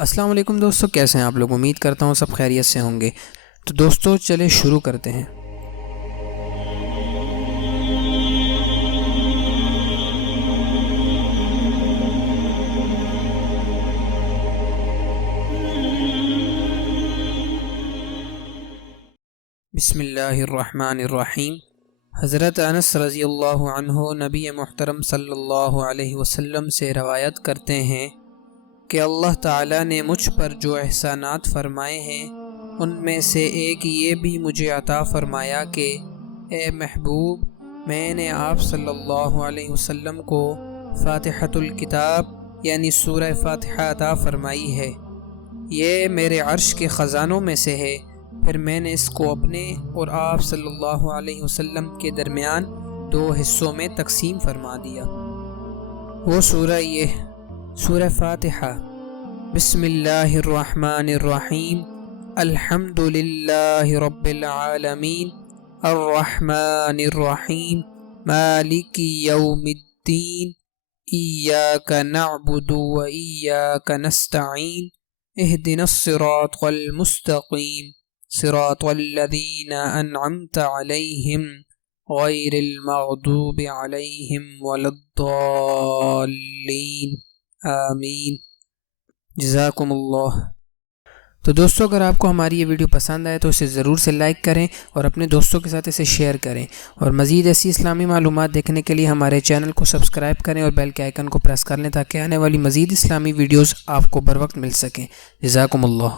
السلام علیکم دوستو، کیسے ہیں آپ لوگ؟ امید کرتا ہوں سب خیریت سے ہوں گے۔ تو دوستو چلے شروع کرتے ہیں۔ بسم اللہ الرحمن الرحیم۔ حضرت انس رضی اللہ عنہ نبی محترم صلی اللہ علیہ وسلم سے روایت کرتے ہیں کہ اللہ تعالیٰ نے مجھ پر جو احسانات فرمائے ہیں ان میں سے ایک یہ بھی مجھے عطا فرمایا کہ اے محبوب، میں نے آپ صلی اللہ علیہ وسلم کو فاتحۃ الکتاب یعنی سورہ فاتحہ عطا فرمائی ہے۔ یہ میرے عرش کے خزانوں میں سے ہے۔ پھر میں نے اس کو اپنے اور آپ صلی اللہ علیہ وسلم کے درمیان 2 حصوں میں تقسیم فرما دیا۔ وہ سورہ یہ سورہ فاتحہ۔ بسم اللہ الرحمن الرحیم، الحمد للہ رب العالمین، الرحمن الرحیم، مالک یوم الدین، ایاک نعبد و ایاک نستعین، اہدنا الصراط المستقیم، صراط الذین انعمت علیہم غیر المغضوب علیہم ولا الضالین، آمین۔ جزاکم اللہ۔ تو دوستو اگر آپ کو ہماری یہ ویڈیو پسند آئے تو اسے ضرور سے لائک کریں اور اپنے دوستوں کے ساتھ اسے شیئر کریں، اور مزید ایسی اسلامی معلومات دیکھنے کے لیے ہمارے چینل کو سبسکرائب کریں اور بیل کے آئیکن کو پریس کر لیں تاکہ آنے والی مزید اسلامی ویڈیوز آپ کو بر وقت مل سکیں۔ جزاکم اللہ۔